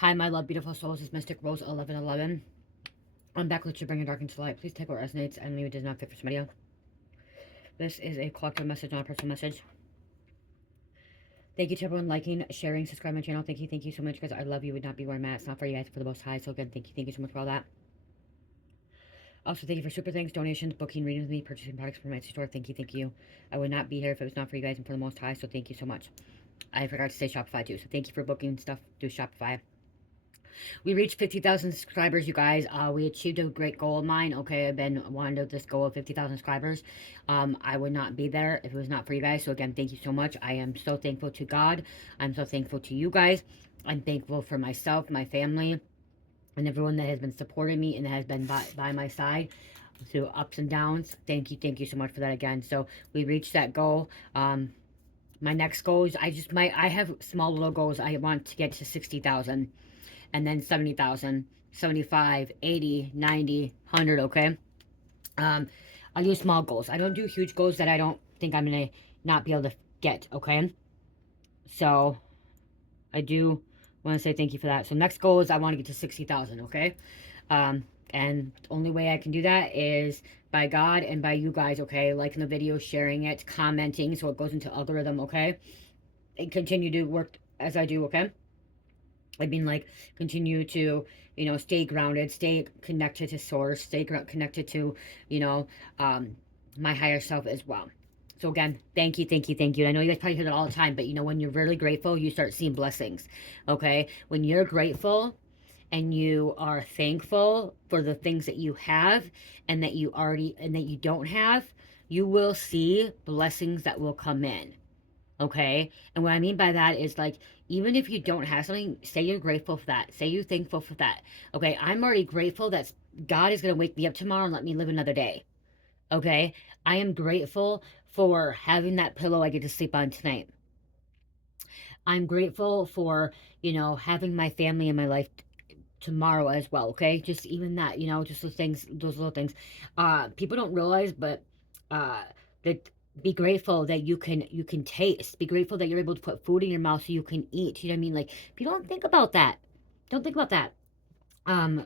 Hi, my love, beautiful souls. It's Mystic Rose 1111. I'm back with you, bringing dark into light. Please take what resonates and leave it does not fit for somebody else. This is a collective message, not a personal message. Thank you to everyone liking, sharing, subscribing to my channel. Thank you so much, because I love you. Would not be where I'm at. It's not for you guys, for the most high. So again, thank you so much for all that. Also, thank you for super things, donations, booking, reading with me, purchasing products from my store. Thank you. I would not be here if it was not for you guys and for the most high. So thank you so much. I forgot to say Shopify too. So thank you for booking stuff through Shopify. We reached 50,000 subscribers, you guys. We achieved a great goal of mine. Okay, I've been wanting to this goal of 50,000 subscribers. I would not be there if it was not for you guys. So again, thank you so much. I am so thankful to God. I'm so thankful to you guys. I'm thankful for myself, my family, and everyone that has been supporting me and has been by my side through ups and downs. Thank you so much for that again. So we reached that goal. My next goal is I have small little goals. I want to get to 60,000. And then 70,000, 75, 80, 90, 100, okay? I do small goals. I don't do huge goals that I don't think I'm going to not be able to get, okay? So, I do want to say thank you for that. So, next goal is I want to get to 60,000, okay? And the only way I can do that is by God and by you guys, okay? Liking the video, sharing it, commenting, so it goes into algorithm, okay? And continue to work as I do, okay? I mean, like, continue to, stay grounded, stay connected to source, stay connected to, you know, my higher self as well. So again, thank you. I know you guys probably hear that all the time, but when you're really grateful, you start seeing blessings. Okay, when you're grateful and you are thankful for the things that you have and that you don't have, you will see blessings that will come in. Okay. And what I mean by that is, like, even if you don't have something, say you're grateful for that. Say you're thankful for that. Okay. I'm already grateful that God is going to wake me up tomorrow and let me live another day. Okay. I am grateful for having that pillow I get to sleep on tonight. I'm grateful for, having my family in my life tomorrow as well. Okay. Just even that, just those little things. People don't realize, but, that be grateful that you can taste. Be grateful that you're able to put food in your mouth so you can eat. You know what I mean? Like, people don't think about that. Don't think about that. Um,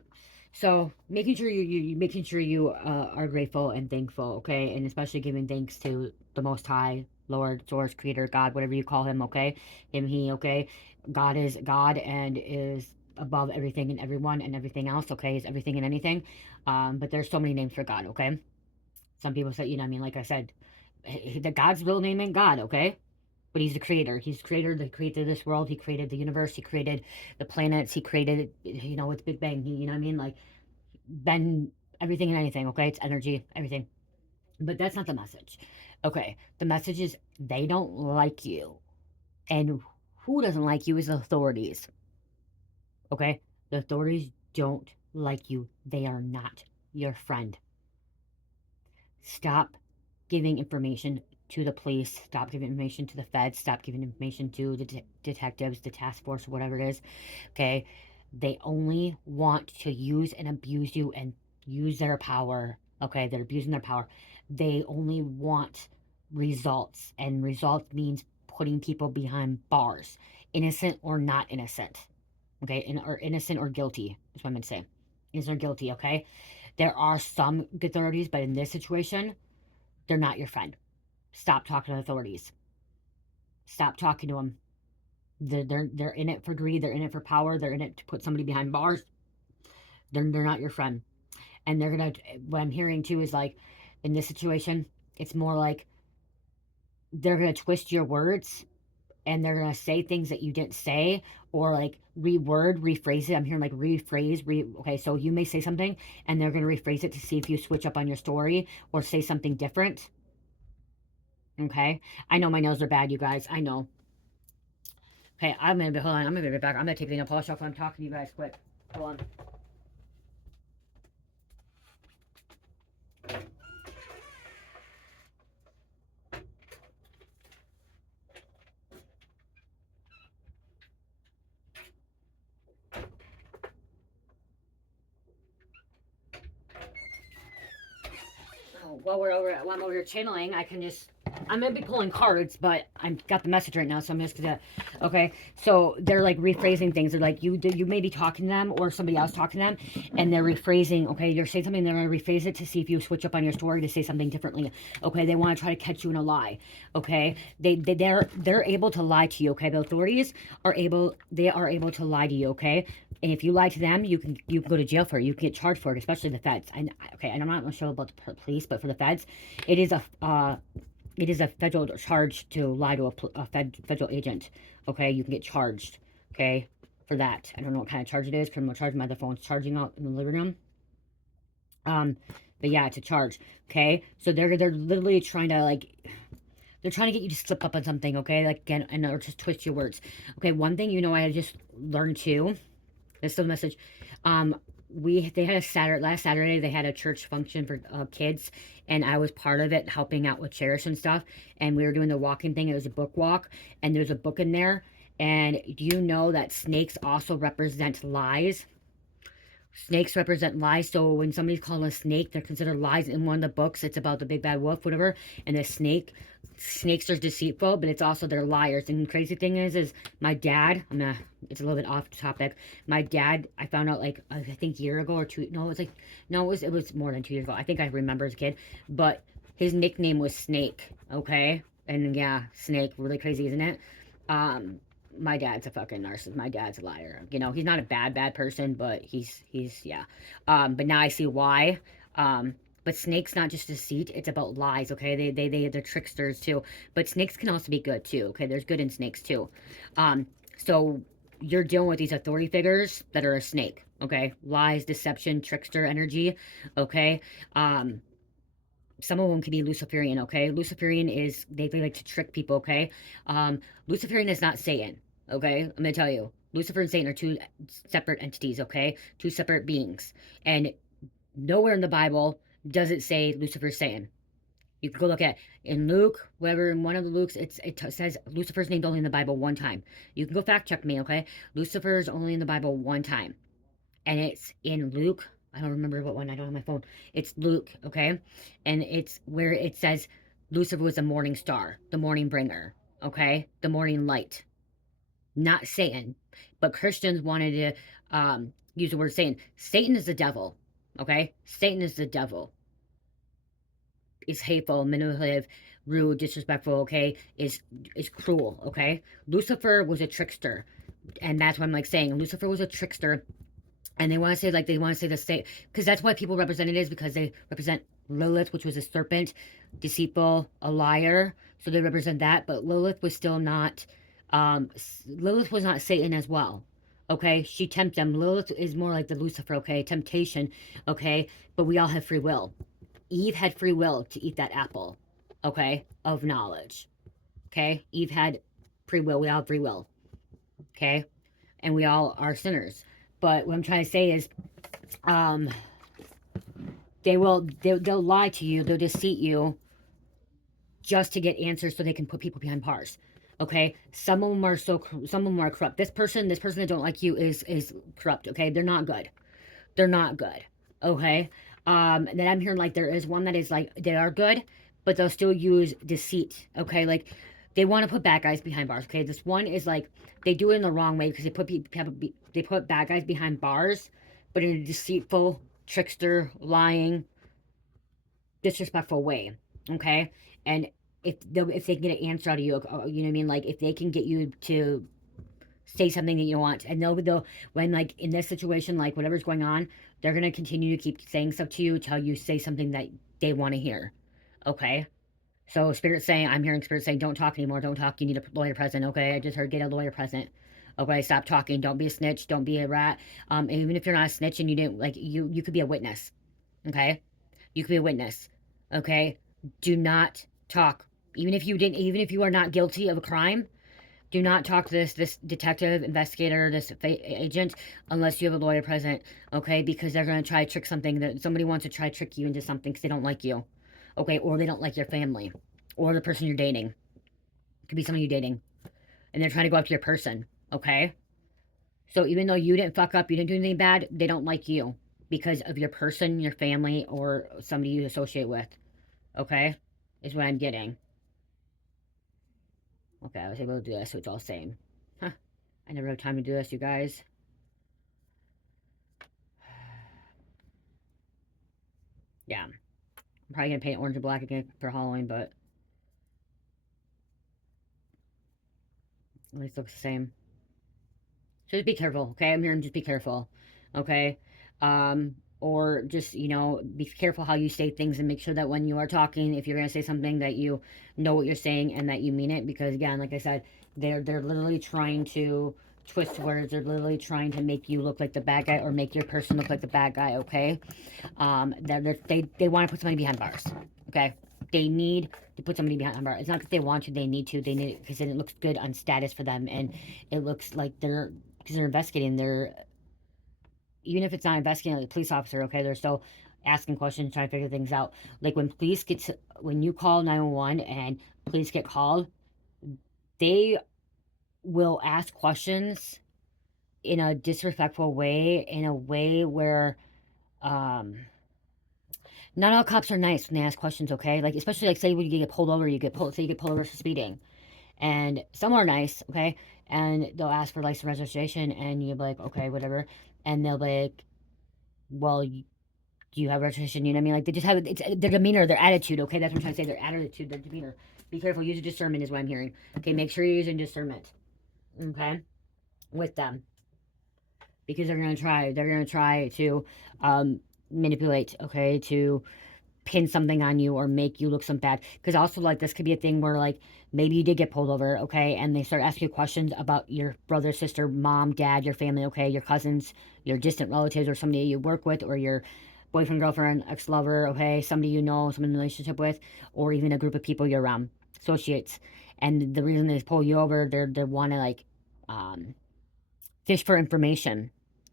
so making sure you are grateful and thankful, okay, and especially giving thanks to the Most High, Lord, Source, Creator, God, whatever you call Him, okay, Him, He, okay. God is God and is above everything and everyone and everything else, okay, is everything and anything. But there's so many names for God, okay. Some people say, what I mean, like I said, the God's real name ain't God, okay. But he's the creator. He's the creator that created this world. He created the universe. He created the planets. He created, with Big Bang. You know what I mean? Like, been everything and anything, okay? It's energy, everything. But that's not the message. Okay, the message is they don't like you. And who doesn't like you is the authorities. Okay? The authorities don't like you. They are not your friend. Stop giving information to the police. Stop giving information to the feds. Stop giving information to the detectives, the task force, whatever it is. Okay? They only want to use and abuse you and use their power. Okay? They're abusing their power. They only want results. And results means putting people behind bars, innocent or not innocent. Okay? Or innocent or guilty is what I'm going to say. Innocent or guilty, okay? There are some authorities, but in this situation, they're not your friend. Stop talking to authorities. Stop talking to them. They're in it for greed. They're in it for power. They're in it to put somebody behind bars. They're not your friend. And they're gonna. What I'm hearing too is, like, in this situation, it's more like they're gonna twist your words and they're gonna say things that you didn't say, or like rephrase it. I'm hearing like rephrase. Okay, so you may say something and they're gonna rephrase it to see if you switch up on your story or say something different. Okay, I know my nails are bad, you guys. I know. Okay, hold on. I'm gonna be right back. I'm gonna take the nail polish off while I'm talking to you guys quick. Hold on. Oh, while I'm over here channeling, I can just I'm gonna be pulling cards, but I've got the message right now, so I'm just gonna. Okay, so they're like rephrasing things. They're like you may be talking to them or somebody else talking to them, and they're rephrasing. Okay, you're saying something, they're gonna rephrase it to see if you switch up on your story to say something differently. Okay, they want to try to catch you in a lie. Okay, they're able to lie to you. Okay, the authorities are able to lie to you. Okay, and if you lie to them, you can go to jail for it. You can get charged for it, especially the feds. Okay, and I'm not sure about the police, but for the feds, it is a it is a federal charge to lie to a federal agent. Okay, you can get charged. Okay, for that. I don't know what kind of charge it is. Criminal charge. My other phone's charging out in the living room. Um, but yeah, it's a charge. Okay, so they're literally trying to like they're trying to get you to slip up on something. Okay, like again, and or just twist your words. Okay, one thing I just learned too. This is the message. Um, they had a Saturday last Saturday. They had a church function for kids, and I was part of it, helping out with chairs and stuff. And we were doing the walking thing. It was a book walk, and there's a book in there. And do you know that snakes also represent lies? Snakes represent lies. So when somebody's called a snake, they're considered lies. In one of the books, it's about the big bad wolf, whatever. And the snakes are deceitful, but it's also they're liars. And the crazy thing is my dad. It's a little bit off topic. My dad, I found out like I think a year ago or two. No, it was like no, it was more than 2 years ago. I think I remember as a kid, but his nickname was Snake. Okay, and yeah, Snake, really crazy, isn't it? Um, my dad's a fucking narcissist. My dad's a liar. He's not a bad person, but he's yeah. But now I see why. But snakes not just deceit, it's about lies, okay? They're tricksters too. But snakes can also be good too, okay? There's good in snakes too. So you're dealing with these authority figures that are a snake, okay? Lies, deception, trickster energy, okay? Some of them can be Luciferian, okay? Luciferian is, they like to trick people, okay? Luciferian is not Satan, okay? I'm gonna tell you. Lucifer and Satan are two separate entities, okay? Two separate beings. And nowhere in the Bible does it say Lucifer's Satan. You can go look at in Luke, whatever, in one of the Lukes, it says Lucifer's named only in the Bible one time. You can go fact check me, okay? Lucifer's only in the Bible one time. And it's in Luke. I don't remember what one. I don't have my phone. It's Luke, okay? And it's where it says Lucifer was a morning star, the morning bringer, okay? The morning light. Not Satan. But Christians wanted to use the word Satan. Satan is the devil, okay? Satan is the devil. Is hateful, manipulative, rude, disrespectful, okay? Is cruel, okay? Lucifer was a trickster. And that's what I'm like saying. Lucifer was a trickster. And they want to say the state, because that's why people represent it is because they represent Lilith, which was a serpent, deceitful, a liar. So they represent that, but Lilith was still not. Lilith was not Satan as well. Okay, she tempts them. Lilith is more like the Lucifer. Okay, temptation. Okay, but we all have free will. Eve had free will to eat that apple. Okay, of knowledge. Okay, Eve had free will. We all have free will. Okay, and we all are sinners. But what I'm trying to say is, um, they'll lie to you, they'll deceive you, just to get answers so they can put people behind bars. Okay, some of them are corrupt. This person that don't like you is corrupt. Okay, they're not good. They're not good. Okay, then I'm hearing like there is one that is like they are good, but they'll still use deceit. Okay, like they want to put bad guys behind bars. Okay, this one is like they do it in the wrong way because they put bad guys behind bars, but in a deceitful, trickster, lying, disrespectful way. Okay, and if they can get an answer out of you, you know what I mean? Like if they can get you to say something that you want, and they'll when like in this situation, like whatever's going on, they're gonna continue to keep saying stuff to you till you say something that they want to hear. Okay. So I'm hearing spirit saying, don't talk anymore. Don't talk. You need a lawyer present. Okay. I just heard get a lawyer present. Okay. Stop talking. Don't be a snitch. Don't be a rat. Even if you're not a snitch and you didn't like you could be a witness. Okay. You could be a witness. Okay. Do not talk. Even if you are not guilty of a crime, do not talk to this detective, investigator, this agent, unless you have a lawyer present, okay? Because they're going to try to trick something, that somebody wants to try to trick you into something because they don't like you, okay? Or they don't like your family, or the person you're dating. It could be someone you're dating, and they're trying to go after your person, okay? So even though you didn't fuck up, you didn't do anything bad, they don't like you because of your person, your family, or somebody you associate with, okay? Is what I'm getting. Okay, I was able to do this, so it's all same. Huh. I never have time to do this, you guys. Yeah. I'm probably going to paint orange and black again for Halloween, but at least it looks the same. So just be careful, okay? I'm hearing just be careful, okay? Or just, you know, be careful how you say things and make sure that when you are talking, if you're going to say something, that you know what you're saying and that you mean it. Because, again, like I said, they're literally trying to twist words. They're literally trying to make you look like the bad guy or make your person look like the bad guy, okay? They want to put somebody behind bars, okay? They need to put somebody behind bars. It's not that they want to, they need to. They need it because then it looks good on status for them, and it looks like because they're investigating. They're even if it's not investigating like a police officer, okay, they're still asking questions, trying to figure things out. Like when you call 911 and police get called, they will ask questions in a disrespectful way, in a way where um not all cops are nice when they ask questions, okay? Like, especially, like, say when you get pulled over, say you get pulled over for speeding. And some are nice, okay? And they'll ask for license registration, and you'll be like, okay, whatever. And they'll be like, well, do you have registration? You know what I mean? Like, they just have, it's their demeanor, their attitude, okay? That's what I'm trying to say, their attitude, their demeanor. Be careful, use discernment is what I'm hearing. Okay, make sure you're using discernment, okay? With them. Because they're gonna try to manipulate, okay? To pin something on you or make you look some bad. Because also, like, this could be a thing where, like, maybe you did get pulled over, okay, and they start asking you questions about your brother, sister, mom, dad, your family, okay, your cousins, your distant relatives, or somebody you work with, or your boyfriend, girlfriend, ex-lover, okay, somebody you know, someone in a relationship with, or even a group of people you're around, associates. And the reason they pull you over, they want to, like, um, fish for information,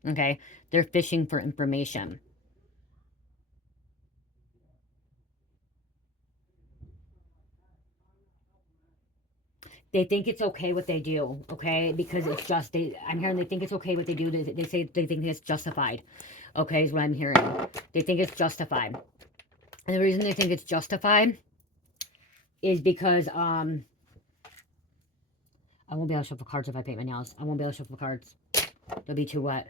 okay? They're fishing for information. They think it's okay what they do, okay? Because it's just I'm hearing they think it's okay what they do. They say they think it's justified. Okay, is what I'm hearing. They think it's justified. And the reason they think it's justified is because I won't be able to shuffle cards if I paint my nails. I won't be able to shuffle cards. They'll be too wet.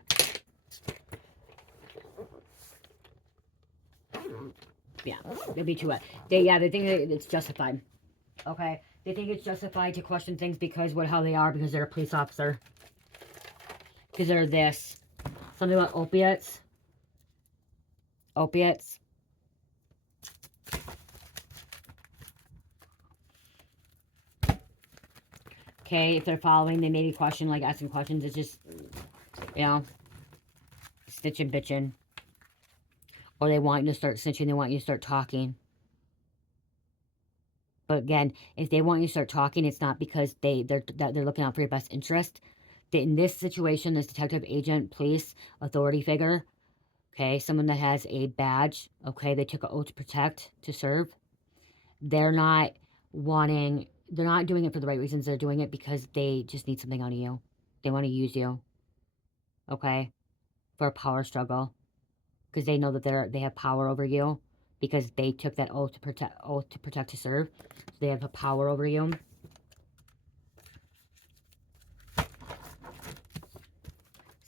Yeah, they'll be too wet. They think that it's justified. Okay? They think it's justified to question things because how they are, because they're a police officer. Because they're this. Something about opiates. Opiates. Okay, if they're following, they maybe question, like, asking questions. It's just, you know, snitching, bitching. Or they want you to start snitching, they want you to start talking. But again, if they want you to start talking, it's not because they're looking out for your best interest. In this situation, this detective, agent, police, authority figure, okay, someone that has a badge, okay, they took an oath to protect, to serve. They're not they're not doing it for the right reasons. They're doing it because they just need something out of you. They want to use you, okay, for a power struggle. Because they know that they have power over you because they took that oath to protect, to serve. So they have a power over you.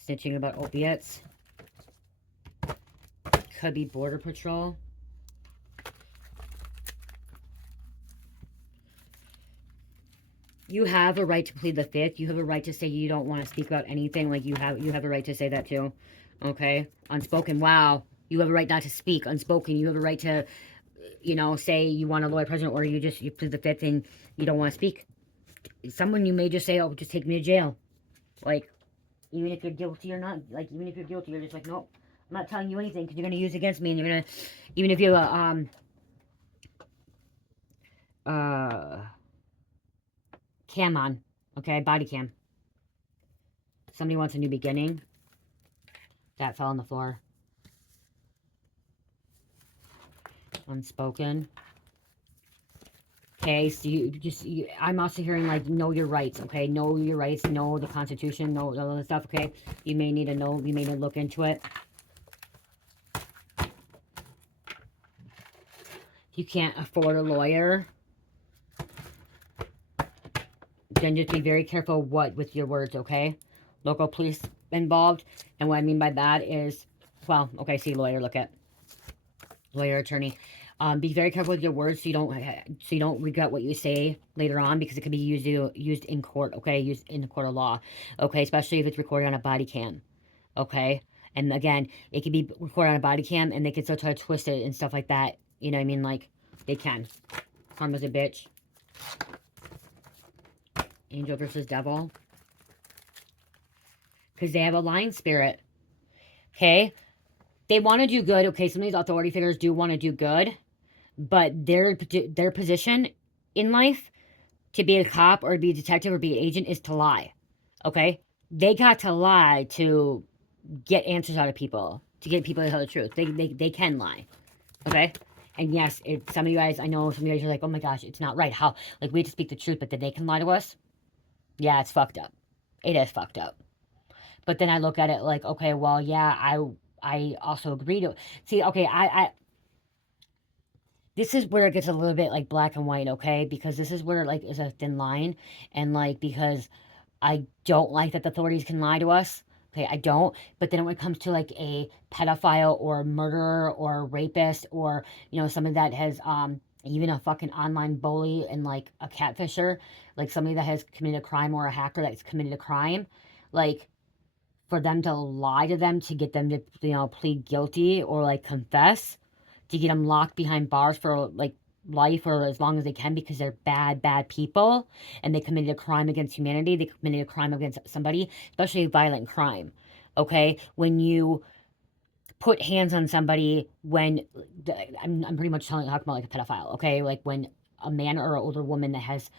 Snitching about opiates. Could be border patrol. You have a right to plead the fifth. You have a right to say you don't want to speak about anything. Like, you have a right to say that too. Okay? Unspoken. Wow. You have a right not to speak. Unspoken. You have a right to, you know, say you want a lawyer president, or you plead the fifth and you don't want to speak. Someone, you may just say, oh, just take me to jail. Like, even if you're guilty or not. Like, even if you're guilty, you're just like, nope, I'm not telling you anything because you're going to use it against me, and you're going to, even if you have cam on, okay, body cam. Somebody wants a new beginning. That fell on the floor. Unspoken. Okay, so I'm also hearing, like, know your rights, okay? Know your rights, know the Constitution, know all that stuff, okay? You may need to know, you may need to look into it. You can't afford a lawyer. Then just be very careful with your words, okay? Local police involved. And what I mean by that is, well, okay, see, lawyer, look at lawyer, attorney. Be very careful with your words so you don't regret what you say later on, because it could be used in court, okay? Used in the court of law, okay? Especially if it's recorded on a body cam, okay? And again, it could be recorded on a body cam, and they can still try to twist it and stuff like that. You know what I mean? Like, they can. Karma's a bitch. Angel versus devil. Because they have a lying spirit, okay? They want to do good, okay? Some of these authority figures do want to do good, but their position in life, to be a cop or be a detective or be an agent, is to lie, okay? They got to lie to get answers out of people, to get people to tell the truth. They can lie, okay? And yes, some of you guys, I know some of you guys are like, oh my gosh, it's not right. How, like, we have to speak the truth, but then they can lie to us? Yeah, it's fucked up. It is fucked up. But then I look at it like, okay, well, yeah, I also agree to see, okay, this is where it gets a little bit like black and white, okay? Because this is where like is a thin line, and like because I don't like that the authorities can lie to us. Okay, I don't. But then when it comes to like a pedophile or a murderer or a rapist, or somebody that has even a fucking online bully and like a catfisher, like somebody that has committed a crime, or a hacker that's committed a crime, like for them to lie to them to get them to plead guilty or like confess, to get them locked behind bars for like life or as long as they can, because they're bad people and they committed a crime against humanity, they committed a crime against somebody, especially a violent crime, okay? When you put hands on somebody, when I'm pretty much talking about like a pedophile, okay? Like when a man or an older woman that has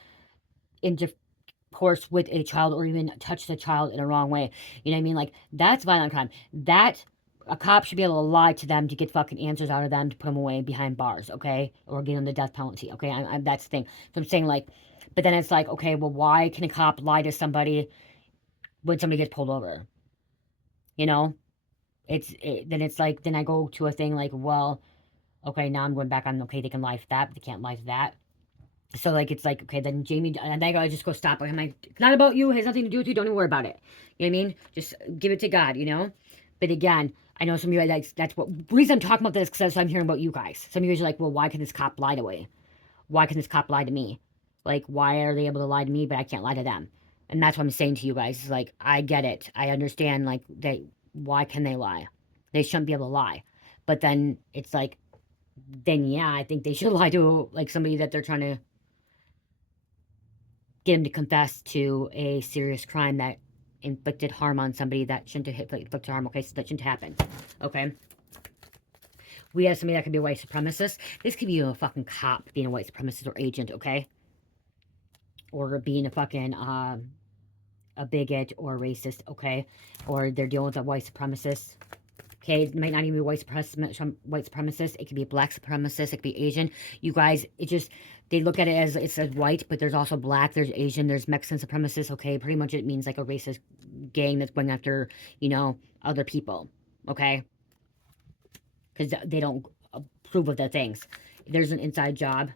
intercourse with a child or even touched a child in a wrong way, you know what I mean? Like, that's violent crime. That a cop should be able to lie to them to get fucking answers out of them, to put them away behind bars, okay? Or give them the death penalty, okay? That's the thing. So I'm saying, like, but then it's like, okay, well, why can a cop lie to somebody when somebody gets pulled over? You know? Then it's like, then I go to a thing like, well, okay, now I'm going back on, okay, they can lie to that, but they can't lie to that. So, like, it's like, okay, then Jamie, and I gotta just go stop. I'm like, it's not about you. It has nothing to do with you. Don't even worry about it. You know what I mean? Just give it to God, But again, I know some of you guys, that's what, reason I'm talking about this, because I'm hearing about you guys. Some of you guys are like, well, why can this cop lie to me? Why can this cop lie to me? Like, why are they able to lie to me, but I can't lie to them? And that's what I'm saying to you guys. It's like, I get it. I understand, like, why can they lie? They shouldn't be able to lie. But then it's like, then yeah, I think they should lie to, like, somebody that they're trying to get him to confess to a serious crime that inflicted harm on somebody that shouldn't have inflicted harm, okay? So that shouldn't happen, okay? We have somebody that could be a white supremacist. This could be a fucking cop being a white supremacist or agent, okay? Or being a fucking, a bigot or a racist, okay? Or they're dealing with a white supremacist. Okay, it might not even be white supremacist. It could be a black supremacist. It could be Asian. You guys, they look at it as, it says white, but there's also black, there's Asian, there's Mexican supremacists, okay? Pretty much it means like a racist gang that's going after, other people, okay? Because they don't approve of the things. There's an inside job.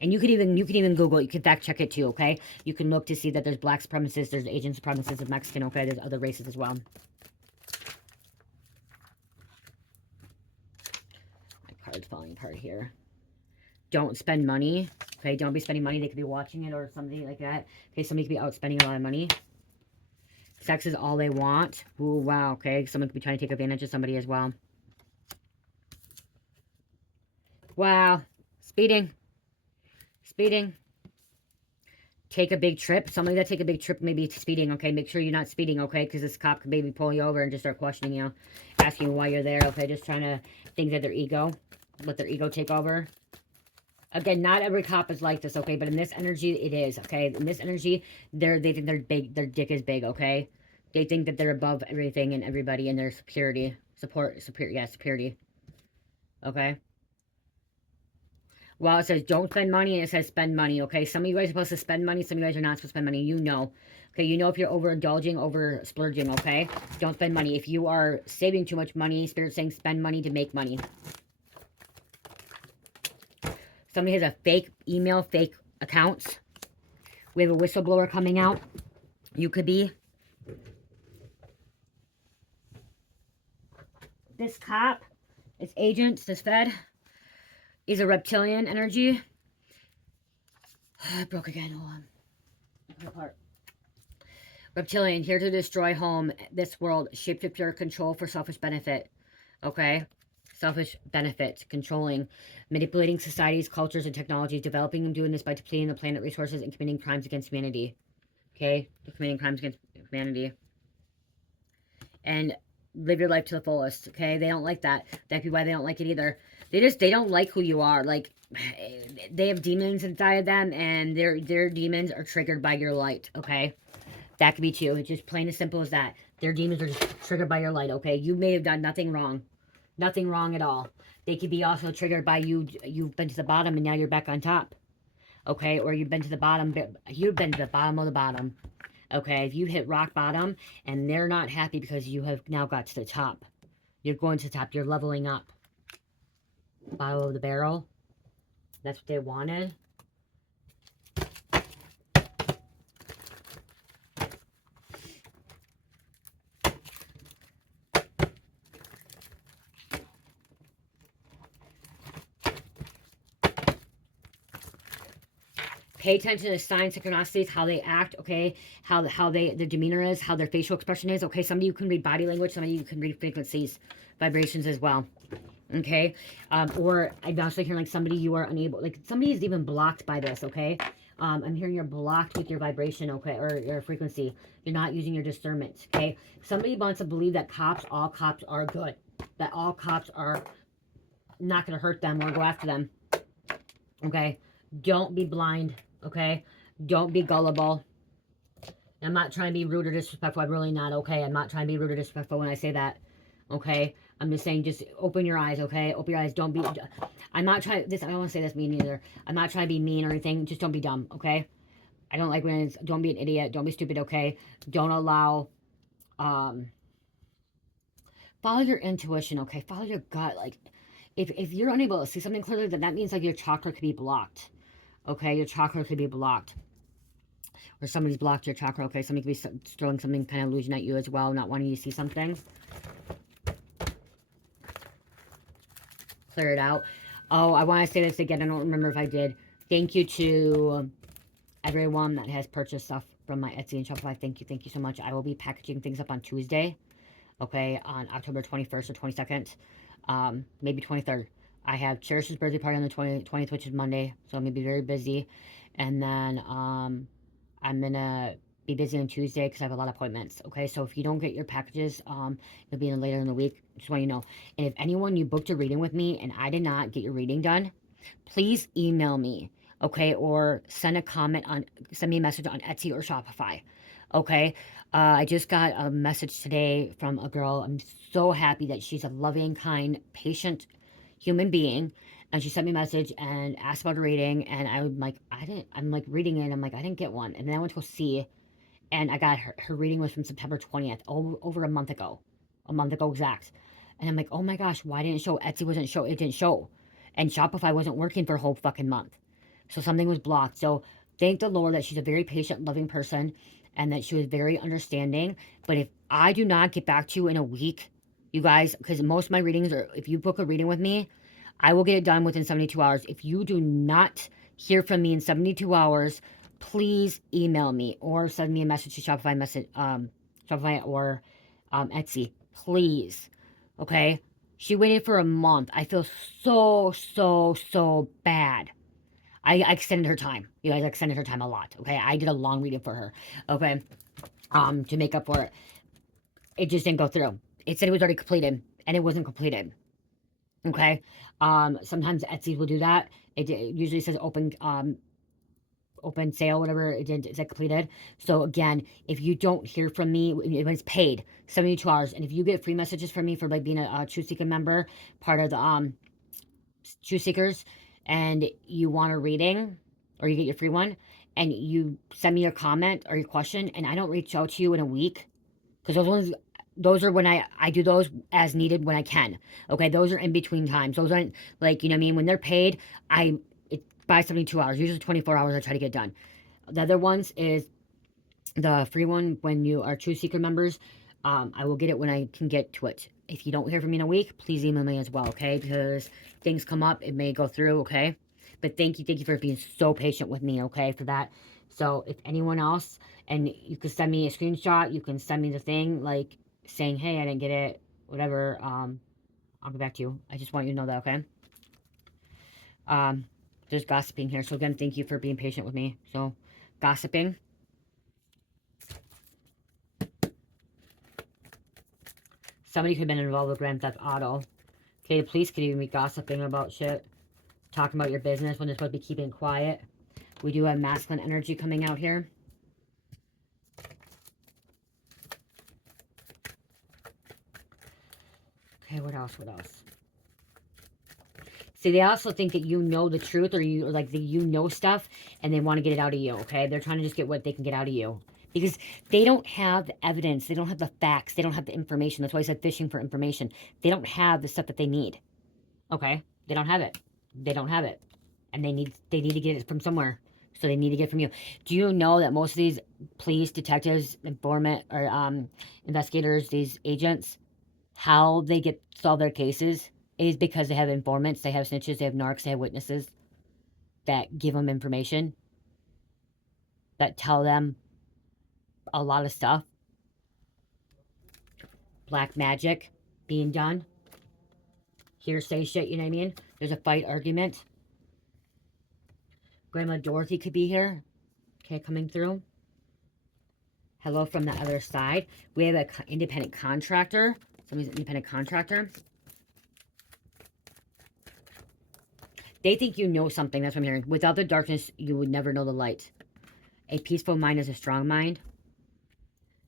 And you could even Google it. You can fact check it too, okay? You can look to see that there's black supremacists, there's Asian supremacists, and Mexican, okay? There's other races as well. Card's falling apart here. Don't spend money. Okay, don't be spending money. They could be watching it or something like that. Okay, somebody could be out spending a lot of money. Sex is all they want. Ooh, wow. Okay, someone could be trying to take advantage of somebody as well. Wow. Speeding. Speeding. Take a big trip. Somebody that take a big trip, maybe speeding, okay? Make sure you're not speeding, okay? Because this cop could maybe pull you over and just start questioning you. Asking you why you're there, okay? Just trying to think that their ego. Let their ego take over. Again, not every cop is like this, okay? But in this energy, it is, okay? In this energy, they think they're big. Their dick is big, okay? They think that they're above everything and everybody in their superiority. Superiority. Okay? Well, it says don't spend money, and it says spend money, okay? Some of you guys are supposed to spend money. Some of you guys are not supposed to spend money. You know. Okay, you know if you're overindulging, over splurging, okay? Don't spend money. If you are saving too much money, Spirit's saying spend money to make money. Somebody has a fake email, fake accounts, We have a whistleblower coming out. You could be. This cop, this agent, this Fed, is a reptilian energy. It broke again. Hold on. Apart. Reptilian, here to destroy home, this world, shape to pure control for selfish benefit. Okay? Selfish benefits, controlling, manipulating societies, cultures, and technologies, developing and doing this by depleting the planet resources and committing crimes against humanity. Okay? They're committing crimes against humanity. And live your life to the fullest. Okay? They don't like that. That could be why they don't like it either. They don't like who you are. Like, they have demons inside of them, and their demons are triggered by your light. Okay? That could be too. It's just plain as simple as that. Their demons are just triggered by your light, okay? You may have done nothing wrong. Nothing wrong at all. They could be also triggered by you've been to the bottom and now you're back on top. Okay? Or you've been to the bottom. You've been to the bottom of the bottom. Okay? If you hit rock bottom and they're not happy because you have now got to the top. You're going to the top. You're leveling up. Bottom of the barrel. That's what they wanted. Pay attention to signs, synchronicities, how they act, okay? How their demeanor is, how their facial expression is, okay? Some of you can read body language, some of you can read frequencies, vibrations as well, okay? Or I'm also hearing like somebody you are unable, like somebody is even blocked by this, okay? I'm hearing you're blocked with your vibration, okay, or your frequency. You're not using your discernment, okay? Somebody wants to believe that all cops are good, that all cops are not going to hurt them or go after them, okay? Don't be blind. Okay? Don't be gullible. I'm not trying to be rude or disrespectful. I'm really not, okay? I'm not trying to be rude or disrespectful when I say that. Okay? I'm just saying, just open your eyes, okay? Open your eyes. Don't be... I'm not trying... I don't want to say this mean either. I'm not trying to be mean or anything. Just don't be dumb, okay? I don't like when it's... Don't be an idiot. Don't be stupid, okay? Don't allow... Follow your intuition, okay? Follow your gut. Like, if you're unable to see something clearly, then that means, like, your chakra could be blocked. Okay, your chakra could be blocked. Or somebody's blocked your chakra, okay? Somebody could be throwing something kind of illusion at you as well, not wanting you to see something. Clear it out. Oh, I want to say this again. I don't remember if I did. Thank you to everyone that has purchased stuff from my Etsy and Shopify. Thank you so much. I will be packaging things up on Tuesday, okay, on October 21st or 22nd, maybe 23rd. I have Cherish's birthday party on the 20th, which is Monday, so I'm going to be very busy. And then I'm going to be busy on Tuesday because I have a lot of appointments, okay? So if you don't get your packages, it'll be in later in the week, just want you to know. And if anyone, you booked a reading with me and I did not get your reading done, please email me, okay? Or send me a message on Etsy or Shopify, okay? I just got a message today from a girl. I'm so happy that she's a loving, kind, patient human being, and she sent me a message and asked about a reading, and I'm like reading it, I'm like, I didn't get one. And then I went to go see, and I got her reading was from September 20th, over a month ago exact. And I'm like, oh my gosh, why didn't it show? Etsy wasn't show, it didn't show, and Shopify wasn't working for a whole fucking month, so something was blocked. So thank the Lord that she's a very patient, loving person, and that she was very understanding. But if I do not get back to you in a week, you guys, because most of my readings are, if you book a reading with me, I will get it done within 72 hours. If you do not hear from me in 72 hours, please email me or send me a message to Shopify or Etsy, please. Okay? She waited for a month. I feel so bad. I extended her time. You guys, I extended her time a lot. Okay? I did a long reading for her. Okay? To make up for it. It just didn't go through. It said it was already completed, and it wasn't completed. Okay? Sometimes Etsy will do that. It usually says open sale, whatever. Is it completed? So again, if you don't hear from me when it's paid, 72 hours, and if you get free messages from me for like being a True Seeker member, part of the True Seekers, and you want a reading, or you get your free one, and you send me your comment or your question, and I don't reach out to you in a week, because those are when I do those as needed when I can. Okay, those are in between times. Those aren't like, you know what I mean? When they're paid, by 72 hours, usually 24 hours I try to get done. The other ones is the free one when you are True Secret members. I will get it when I can get to it. If you don't hear from me in a week, please email me as well, okay? Because things come up, it may go through, okay? But thank you for being so patient with me, okay, for that. So if anyone else, and you can send me a screenshot, you can send me the thing, like, saying, hey, I didn't get it, whatever, I'll get back to you. I just want you to know that, okay? Um, there's gossiping here. So again, thank you for being patient with me. So, gossiping. Somebody could have been involved with Grand Theft Auto. Okay, the police could even be gossiping about shit. Talking about your business when they're supposed to be keeping quiet. We do have masculine energy coming out here. Okay, what else? What else? See, they also think that you know the truth, or you like that you know stuff, and they want to get it out of you. Okay, they're trying to just get what they can get out of you because they don't have the evidence, they don't have the facts, they don't have the information. That's why I said fishing for information. They don't have the stuff that they need. Okay, they don't have it. They don't have it, and they need to get it from somewhere. So they need to get it from you. Do you know that most of these police, detectives, informant, or investigators, these agents, how they get solve their cases is because they have informants, they have snitches, they have narcs, they have witnesses that give them information, that tell them a lot of stuff. Black magic being done. Hearsay shit, you know what I mean? There's a fight argument. Grandma Dorothy could be here. Okay, coming through. Hello from the other side. We have an independent contractor. Somebody's an independent contractor. They think you know something. That's what I'm hearing. Without the darkness, you would never know the light. A peaceful mind is a strong mind.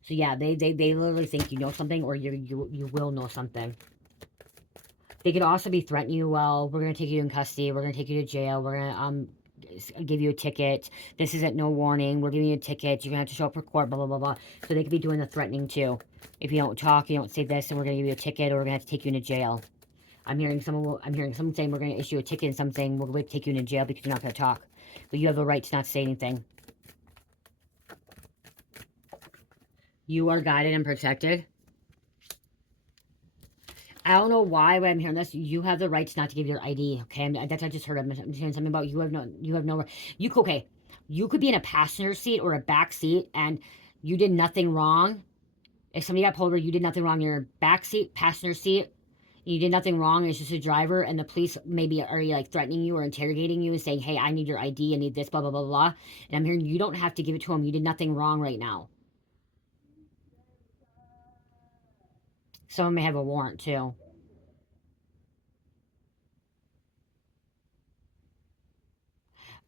So yeah, they literally think you know something, or you will know something. They could also be threatening you. Well, we're gonna take you in custody. We're gonna take you to jail. We're gonna give you a ticket. This isn't no warning. We're giving you a ticket. You're gonna have to show up for court. Blah blah blah blah. So they could be doing the threatening too. If you don't talk, you don't say this, and we're gonna give you a ticket, or we're gonna have to take you into jail. I'm hearing someone saying we're gonna issue a ticket, and some saying we're gonna take you into jail because you're not gonna talk. But you have the right to not say anything. You are guided and protected. I don't know why, but I'm hearing this. You have the right not to give your ID. Okay, that's I just heard. I'm saying something about you have no. Okay. You could be in a passenger seat or a back seat, and you did nothing wrong. If somebody got pulled over, you did nothing wrong. You're back seat, passenger seat. You did nothing wrong. It's just a driver, and the police maybe are like threatening you or interrogating you and saying, "Hey, I need your ID. I need this." Blah blah blah blah. And I'm hearing you don't have to give it to them. You did nothing wrong right now. Someone may have a warrant too.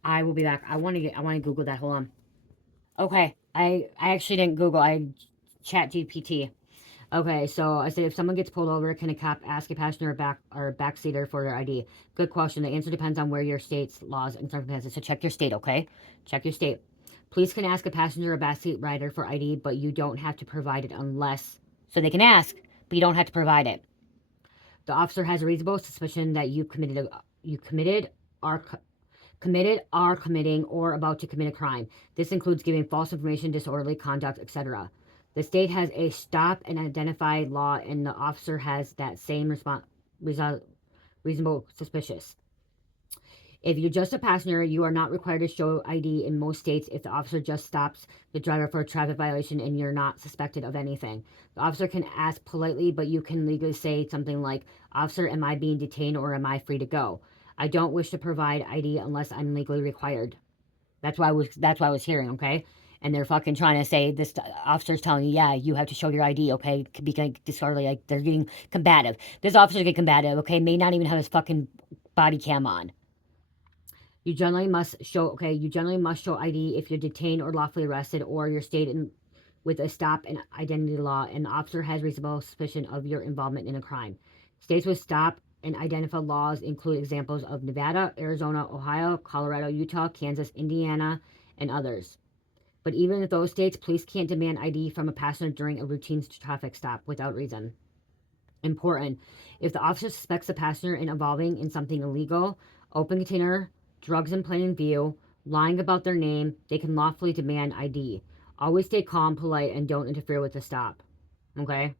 I will be back. I want to Google that. Hold on. Okay. I actually didn't Google. I chat GPT. Okay, so I said if someone gets pulled over, can a cop ask a passenger or backseater for their ID? Good question. The answer depends on where your state's laws and circumstances. So check your state, okay? Check your state. Police can ask a passenger or backseat rider for ID, but you don't have to provide it unless so they can ask, but you don't have to provide it. The officer has a reasonable suspicion that you are committing or about to commit a crime. This includes giving false information, disorderly conduct, etc. The state has a stop and identify law, and the officer has that same reasonable suspicious. If you're just a passenger, you are not required to show ID in most states if the officer just stops the driver for a traffic violation and you're not suspected of anything. The officer can ask politely, but you can legally say something like, "Officer, am I being detained or am I free to go? I don't wish to provide ID unless I'm legally required." That's why I was hearing, okay? And they're fucking trying to say this officer's telling you, yeah, you have to show your ID, okay? Be disorderly, like they're getting combative. This officer get combative, okay? May not even have his fucking body cam on. You generally must show ID if you're detained or lawfully arrested or you're stayed in with a stop and identity law and the officer has reasonable suspicion of your involvement in a crime. States with stop and identify laws include examples of Nevada, Arizona, Ohio, Colorado, Utah, Kansas, Indiana, and others. But even in those states, police can't demand ID from a passenger during a routine traffic stop without reason. Important. If the officer suspects the passenger in involving in something illegal, open container, drugs in plain view, lying about their name. They can lawfully demand ID. Always stay calm, polite, and don't interfere with the stop. Okay?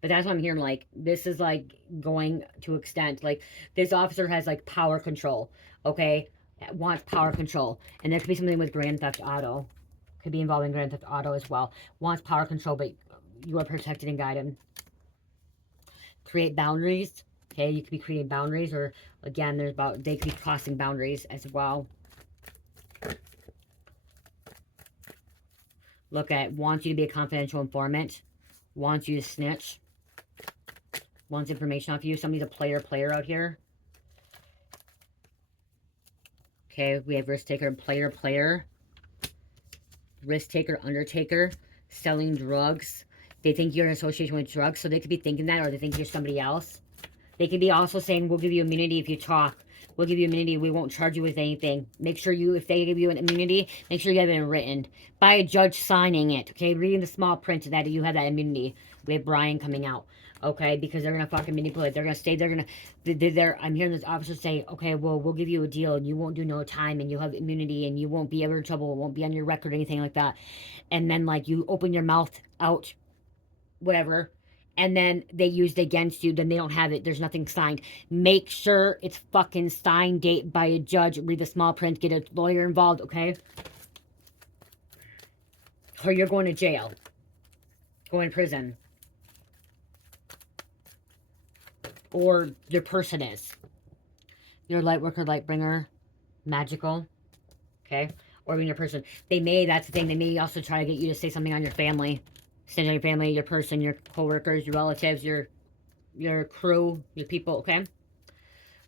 But that's what I'm hearing. Like, this is like going to extent. Like, this officer has like power control. Okay? Wants power control. And there could be something with Grand Theft Auto. Could be involving Grand Theft Auto as well. Wants power control, but you are protected and guided. Create boundaries. Okay, you could be creating boundaries, or again, they could be crossing boundaries as well. Look at, wants you to be a confidential informant, wants you to snitch, wants information off you. Somebody's a player out here. Okay, we have risk taker, player, risk taker, undertaker, selling drugs. They think you're in association with drugs, so they could be thinking that, or they think you're somebody else. They could be also saying, we'll give you immunity if you talk. We'll give you immunity. We won't charge you with anything. Make sure if they give you an immunity, make sure you have it written by a judge signing it. Okay, reading the small print that you have that immunity. We have Brian coming out. Okay, because they're going to fucking manipulate. They're going to stay, I'm hearing this officer say, okay, well, we'll give you a deal and you won't do no time and you'll have immunity and you won't be ever in trouble. It won't be on your record or anything like that. And then, like, you open your mouth out, whatever, and then they used against you, then they don't have it. There's nothing signed. Make sure it's fucking signed, date by a judge. Read the small print. Get a lawyer involved, okay? Or you're going to jail. Going to prison. Or your person is. You're a light worker, light bringer, magical, okay? Or being your person. That's the thing, they may also try to get you to say something on your family. Snitch on your family, your person, your co-workers, your relatives, your crew, your people, okay?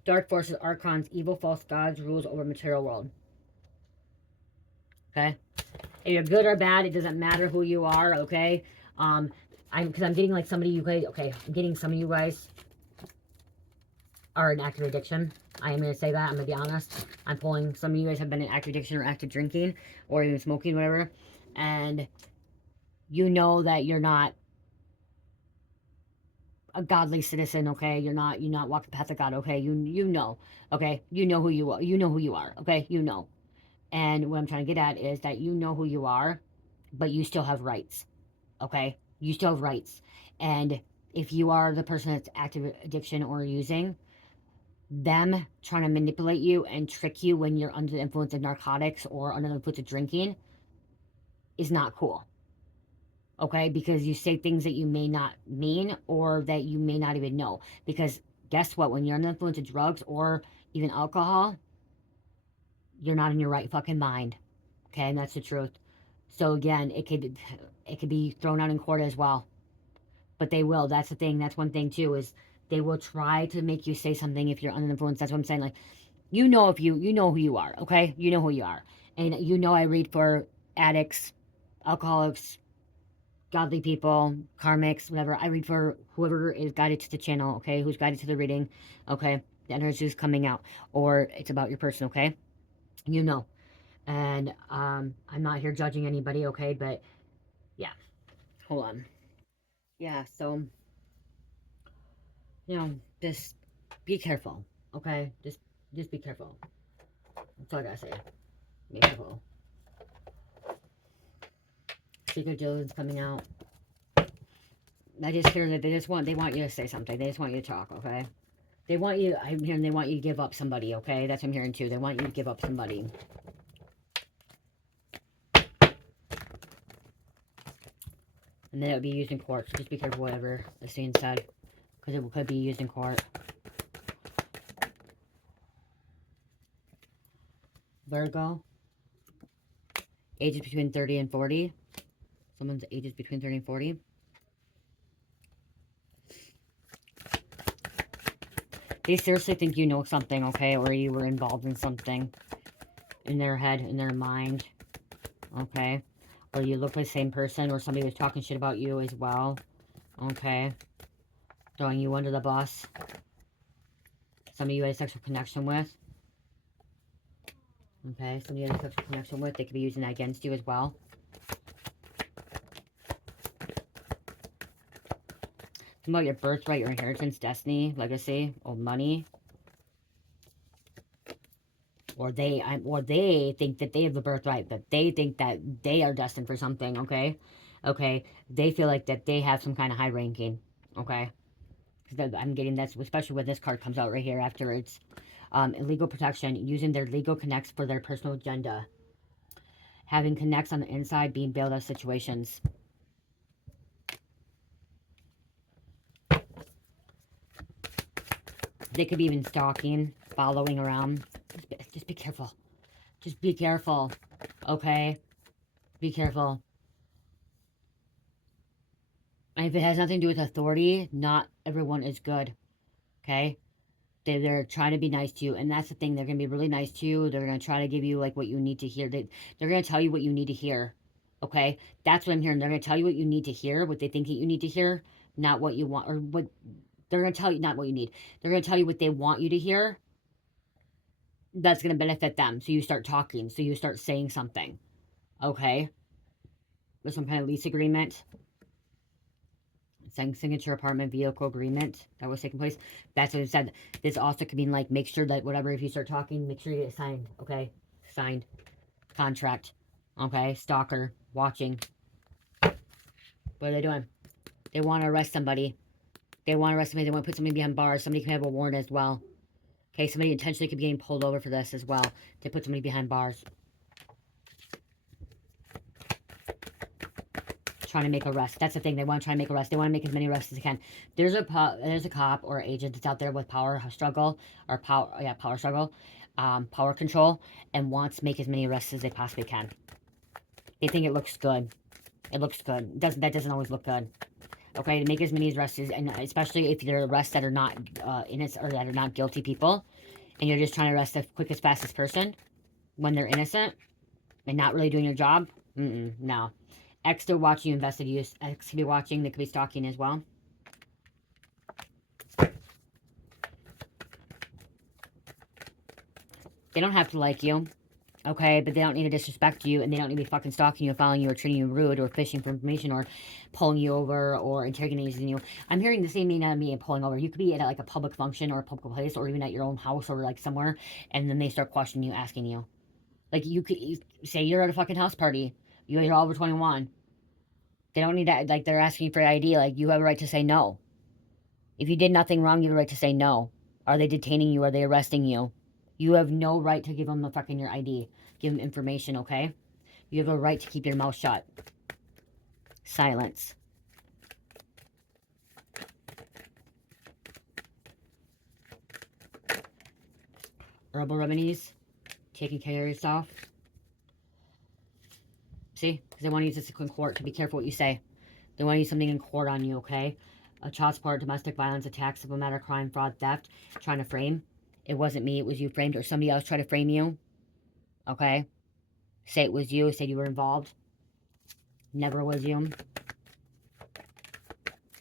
Dark forces, archons, evil, false gods, rules over material world. Okay? If you're good or bad, it doesn't matter who you are, okay? Because I'm getting like somebody you guys, okay, I'm getting some of you guys are in active addiction. I am going to say that. I'm going to be honest. I'm pulling, some of you guys have been in active addiction or active drinking or even smoking, whatever. And you know that you're not a godly citizen, okay? You're not walking the path of God, okay? You know, okay? You know who you are. You know who you are, okay? You know. And what I'm trying to get at is that you know who you are, but you still have rights, okay? You still have rights. And if you are the person that's active addiction or using, them trying to manipulate you and trick you when you're under the influence of narcotics or under the influence of drinking is not cool. Okay, because you say things that you may not mean or that you may not even know. Because guess what? When you're under the influence of drugs or even alcohol, you're not in your right fucking mind. Okay, and that's the truth. So again, it could be thrown out in court as well. But they will. That's the thing. That's one thing too, is they will try to make you say something if you're under the influence. That's what I'm saying. Like, you know who you are, okay? You know who you are. And you know I read for addicts, alcoholics, godly people, karmics, whatever. I read for whoever is guided to the channel, okay? Who's guided to the reading, okay? The energy is coming out. Or it's about your person, okay? You know. And I'm not here judging anybody, okay? But yeah. Hold on. Yeah, so just be careful, okay? Just be careful. That's all I gotta say. Be careful. Secret diligence coming out. I just hear that they want you to say something. They just want you to talk, okay? I'm hearing they want you to give up somebody, okay? That's what I'm hearing too. They want you to give up somebody. And then it would be used in court. So just be careful whatever is being said. Because it could be used in court. Virgo. Ages between 30 and 40. Someone's ages between 30 and 40. They seriously think you know something, okay? Or you were involved in something. In their head, in their mind. Okay? Or you look like the same person. Or somebody was talking shit about you as well. Okay? Throwing you under the bus. Some of you had a sexual connection with. Okay? Some of you had a sexual connection with. They could be using that against you as well. About your birthright, your inheritance, destiny, legacy, old money. Or they think that they have the birthright, that they think that they are destined for something, okay? Okay, they feel like that they have some kind of high ranking, okay? Because I'm getting this, especially when this card comes out right here afterwards. Illegal protection, using their legal connects for their personal agenda. Having connects on the inside, being bailed out of situations. They could be even stalking, following around. Just be careful. Just be careful, okay? Be careful. And if it has nothing to do with authority, not everyone is good, okay? They're trying to be nice to you, and that's the thing. They're going to be really nice to you. They're going to try to give you, like, what you need to hear. They're going to tell you what you need to hear, okay? That's what I'm hearing. They're going to tell you what you need to hear, what they think that you need to hear, not what you want, or what they're going to tell you, not what you need. They're going to tell you what they want you to hear that's going to benefit them. So you start talking, so you start saying something, okay? With some kind of lease agreement, signature apartment vehicle agreement that was taking place. That's what it said. This also could mean, like, make sure that whatever, if you start talking, make sure you get signed, okay? Signed contract, okay? Stalker watching. What are they doing? They want to arrest somebody. They want to arrest somebody. They want to put somebody behind bars. Somebody can have a warrant as well. Okay, somebody intentionally could be getting pulled over for this as well. They put somebody behind bars. Trying to make arrests. That's the thing. They want to try and make arrests. They want to make as many arrests as they can. There's a cop or agent that's out there with power struggle or power struggle, power control, and wants to make as many arrests as they possibly can. They think it looks good. It looks good. That doesn't always look good. Okay, to make as many arrests, and especially if they're arrests that are not innocent or that are not guilty people, and you're just trying to arrest the quickest, fastest person when they're innocent and not really doing your job. No. X still watching you, invested use. X could be watching. They could be stalking as well. They don't have to like you, okay? But they don't need to disrespect you, and they don't need to be fucking stalking you, following you, or treating you rude, or fishing for information, or pulling you over, or interrogating you. I'm hearing the same thing out of me and pulling over. You could be at like a public function or a public place, or even at your own house or like somewhere, and then they start questioning you, asking you. Like, you could say you're at a fucking house party. You're over 21. They don't need to, like, they're asking you for ID. Like, you have a right to say no. If you did nothing wrong, you have a right to say no. Are they detaining you? Are they arresting you? You have no right to give them the fucking your ID. Give them information, okay? You have a right to keep your mouth shut. Silence. Herbal remedies. Taking care of yourself. See? Because they want to use this in court, so be careful what you say. They want to use something in court on you, okay? Child support, domestic violence, attack, civil matter, crime, fraud, theft, trying to frame. It wasn't me, it was you framed, or somebody else tried to frame you, okay? Say it was you, say you were involved. Never was you.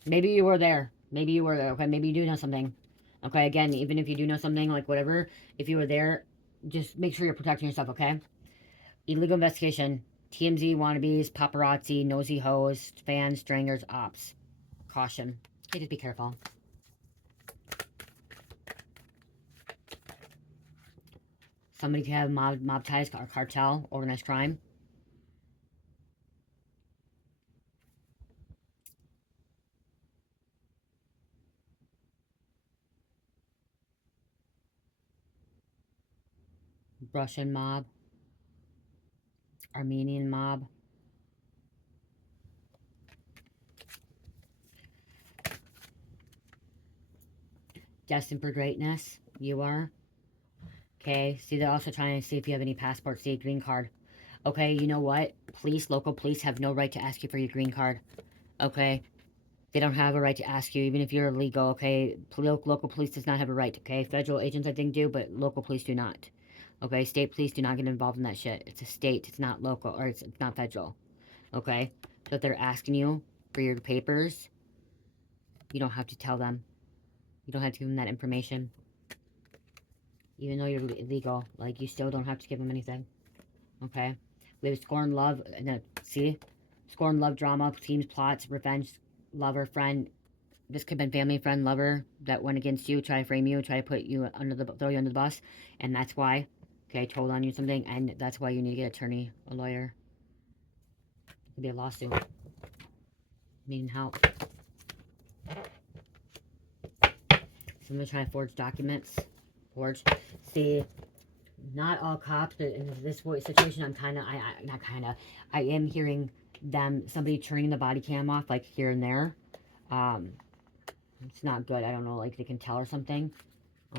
Maybe you were there. Maybe you were there, okay? Maybe you do know something. Okay, again, even if you do know something, like whatever, if you were there, just make sure you're protecting yourself, okay? Illegal investigation. TMZ, wannabes, paparazzi, nosy hoes, fans, stringers, ops. Caution. Okay, just be careful. Somebody could have mob ties or cartel, organized crime. Russian mob. Armenian mob. Destined for greatness. You are. Okay, see, they're also trying to see if you have any passport, see a green card. Okay, you know what? Police, local police have no right to ask you for your green card. Okay? They don't have a right to ask you, even if you're illegal, okay? Local police does not have a right, okay? Federal agents, I think, do, but local police do not. Okay? State police do not get involved in that shit. It's a state, it's not local, or it's not federal. Okay? So if they're asking you for your papers, you don't have to tell them. You don't have to give them that information. Even though you're illegal, like, you still don't have to give them anything. Okay? We have scorn, love, no, see? Scorn, love, drama, teams, plots, revenge, lover, friend. This could have been family, friend, lover that went against you, try to frame you, try to put you under the, throw you under the bus. And that's why. Okay, told on you something, and that's why you need to get an attorney, a lawyer. It could be a lawsuit. Needing help. Somebody trying to forge documents. Forge. See, not all cops, but in this situation, I am hearing them, somebody turning the body cam off, like here and there. It's not good. I don't know, like they can tell or something.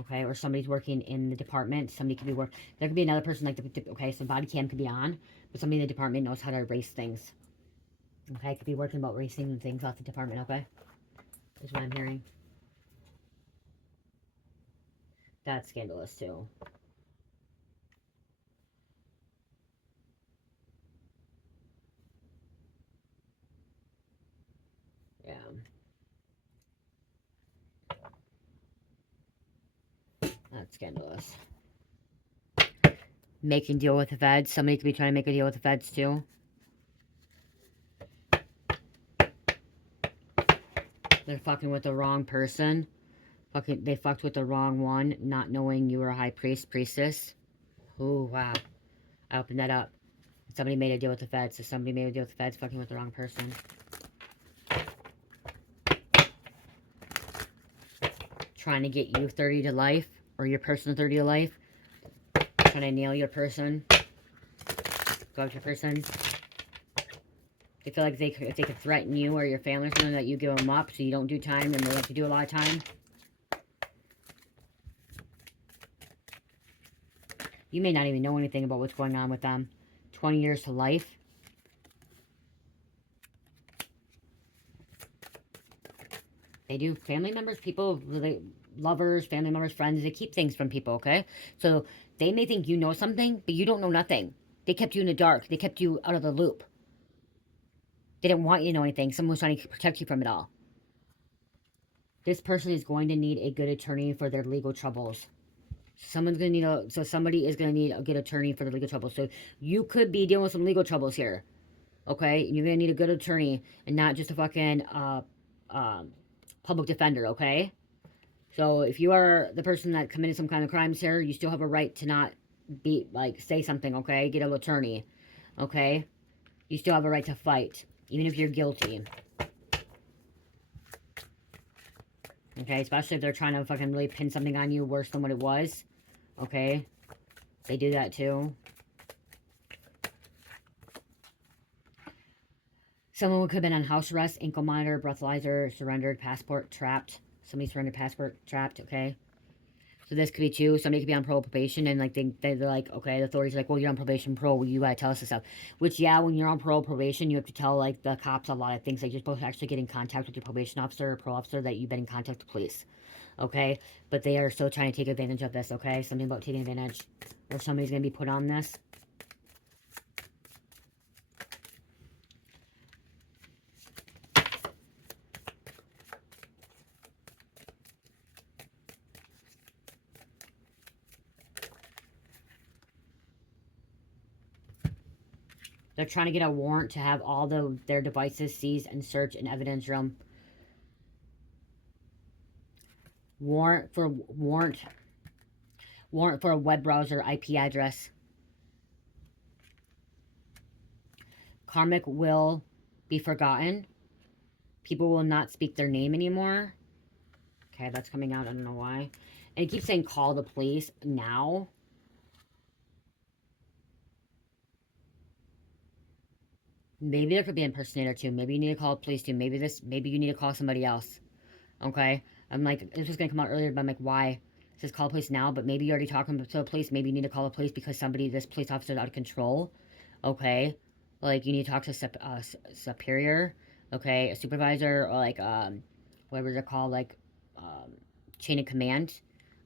Okay, or somebody's working in the department. Somebody could be there could be another person, like, okay, so body cam could be on, but somebody in the department knows how to erase things. Okay, could be working about erasing things off the department, okay? Is what I'm hearing. That's scandalous, too. Yeah. That's scandalous. Making deal with the feds. Somebody could be trying to make a deal with the feds, too. They're fucking with the wrong person. They fucked with the wrong one, not knowing you were a high priest, priestess. Ooh, wow. I opened that up. Somebody made a deal with the feds. So somebody made a deal with the feds fucking with the wrong person. Trying to get you 30 to life, or your person 30 to life. Trying to nail your person. Go after your person. They feel like if they could threaten you or your family or something, that you give them up so you don't do time, and they have to do a lot of time. You may not even know anything about what's going on with them. 20 years to life. They do. Family members, people, really, lovers, family members, friends, they keep things from people, okay? So they may think you know something, but you don't know nothing. They kept you in the dark. They kept you out of the loop. They didn't want you to know anything. Someone was trying to protect you from it all. This person is going to need a good attorney for their legal troubles. Somebody is going to need a good attorney for their legal troubles. So you could be dealing with some legal troubles here. Okay? You're going to need a good attorney and not just a fucking public defender, okay? So if you are the person that committed some kind of crimes here, you still have a right to not be, like, say something, okay? Get an attorney, okay? You still have a right to fight, even if you're guilty. Okay, especially if they're trying to fucking really pin something on you worse than what it was. Okay? They do that too. Someone could have been on house arrest, ankle monitor, breathalyzer, surrendered, passport trapped. Somebody surrendered, passport trapped, okay? So this could be too. Somebody could be on parole probation, and like they're like, okay, the authorities are like, well, you're on probation, parole, well, you gotta tell us this stuff. Which, yeah, when you're on parole probation, you have to tell like the cops a lot of things. Like you're supposed to actually get in contact with your probation officer or parole officer that you've been in contact with police. Okay, but they are still trying to take advantage of this. Okay, something about taking advantage, or somebody's gonna be put on this. They're trying to get a warrant to have all their devices seized and searched in evidence room. Warrant for a web browser IP address. Karmic will be forgotten. People will not speak their name anymore. Okay, that's coming out. I don't know why. And it keeps saying call the police now. Maybe there could be an impersonator too. Maybe you need to call the police too. Maybe you need to call somebody else. Okay? I'm like, this was going to come out earlier, but I'm like, why? It says call the police now, but maybe you're already talking to the police. Maybe you need to call the police because this police officer is out of control. Okay? Like, you need to talk to superior. Okay? A supervisor, or like, whatever they're called, like, chain of command.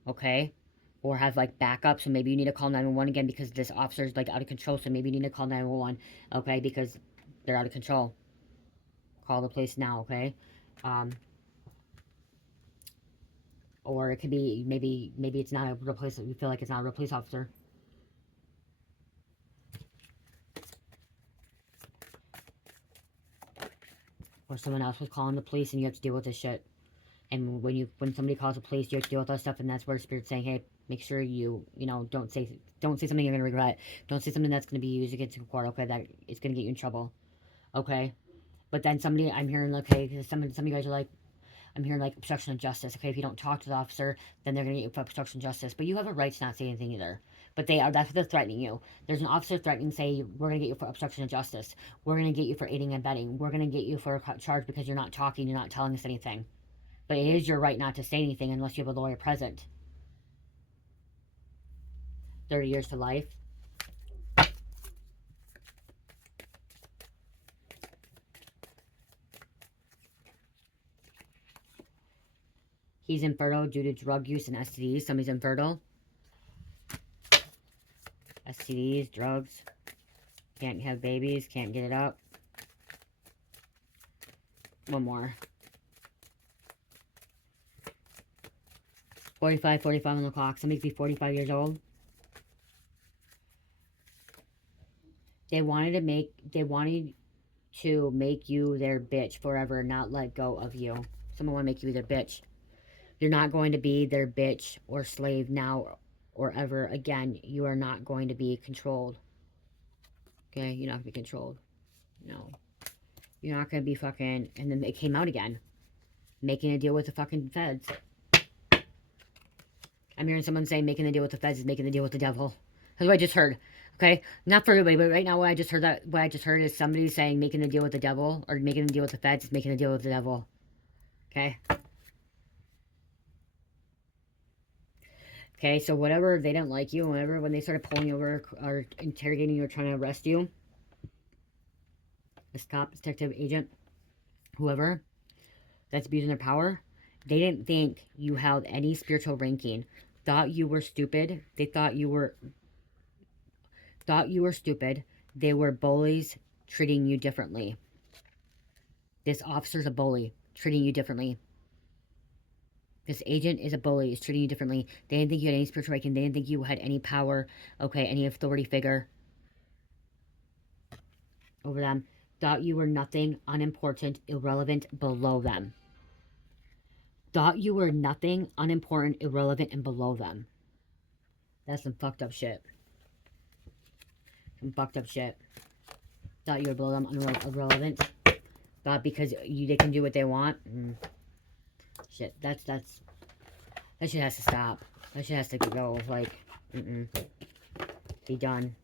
Okay? Or have, like, backup. So maybe you need to call 911 again because this officer is, like, out of control. So maybe you need to call 911. Okay? Because they're out of control. Call the police now, okay? Or it could be, maybe it's not a real police, you feel like it's not a real police officer. Or someone else was calling the police and you have to deal with this shit. And when somebody calls the police, you have to deal with that stuff, and that's where Spirit's saying, hey, make sure you know, don't say something you're gonna regret. Don't say something that's gonna be used against you in court. Okay, that it's gonna get you in trouble. Okay, but then somebody, I'm hearing, okay, some of you guys are like, I'm hearing like obstruction of justice. Okay, if you don't talk to the officer, then they're gonna get you for obstruction of justice. But you have a right to not say anything either. But that's what they're threatening you. There's an officer threatening, say, we're gonna get you for obstruction of justice. We're gonna get you for aiding and abetting. We're gonna get you for a charge because you're not talking, you're not telling us anything. But it is your right not to say anything unless you have a lawyer present. 30 years to life. He's infertile due to drug use and STDs. Somebody's infertile. STDs, drugs. Can't have babies. Can't get it up. One more. 45 on the clock. Somebody could be 45 years old. They wanted to make you their bitch forever, not let go of you. Someone want to make you their bitch. You're not going to be their bitch or slave now or ever again. You are not going to be controlled. Okay? You're not going to be controlled. No. You're not going to be fucking... And then it came out again. Making a deal with the fucking feds. I'm hearing someone say making a deal with the feds is making a deal with the devil. That's what I just heard. Okay? Not for everybody, but right now what I just heard is somebody saying making a deal with the devil or making a deal with the feds is making a deal with the devil. Okay? Okay, so whatever, they didn't like you, whatever, when they started pulling you over or interrogating you or trying to arrest you, this cop, detective, agent, whoever that's abusing their power, they didn't think you held any spiritual ranking. Thought you were stupid. They thought you were stupid. They were bullies treating you differently. This officer's a bully treating you differently. This agent is a bully, is treating you differently. They didn't think you had any spiritual ranking. They didn't think you had any power, okay, any authority figure over them. Thought you were nothing, unimportant, irrelevant, below them. Thought you were nothing, unimportant, irrelevant, and below them. That's some fucked up shit. Some fucked up shit. Thought you were below them, irrelevant. Thought because they can do what they want. Shit, that shit has to stop. That shit has to go, like, be done.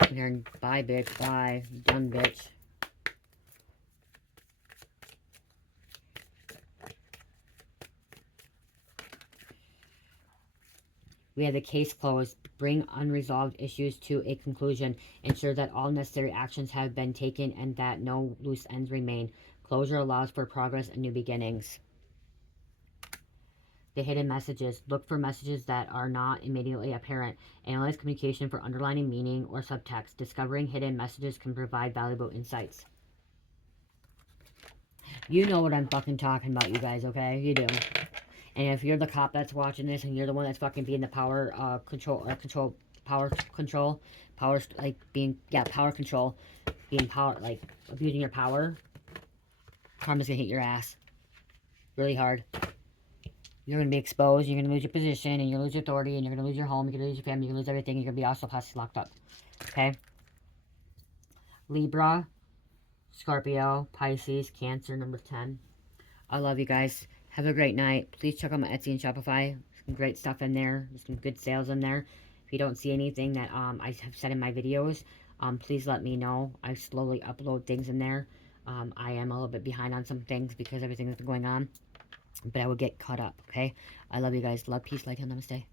I'm hearing, bye, bitch, bye. Done, bitch. We have the case closed. Bring unresolved issues to a conclusion. Ensure that all necessary actions have been taken and that no loose ends remain. Closure allows for progress and new beginnings. The hidden messages. Look for messages that are not immediately apparent. Analyze communication for underlining meaning or subtext. Discovering hidden messages can provide valuable insights. You know what I'm fucking talking about, you guys, okay? You do. And if you're the cop that's watching this and you're the one that's fucking being the power control, like being, power control, being power, like abusing your power, karma's gonna hit your ass really hard. You're gonna be exposed, you're gonna lose your position, and you're gonna lose your authority, and you're gonna lose your home, you're gonna lose your family, you're gonna lose everything, you're gonna be also possibly locked up. Okay? Libra, Scorpio, Pisces, Cancer, number 10. I love you guys. Have a great night. Please check out my Etsy and Shopify. Some great stuff in there. There's some good sales in there. If you don't see anything that I have said in my videos, please let me know. I slowly upload things in there. I am a little bit behind on some things because everything that's going on. But I will get caught up, okay? I love you guys. Love, peace, light, and namaste.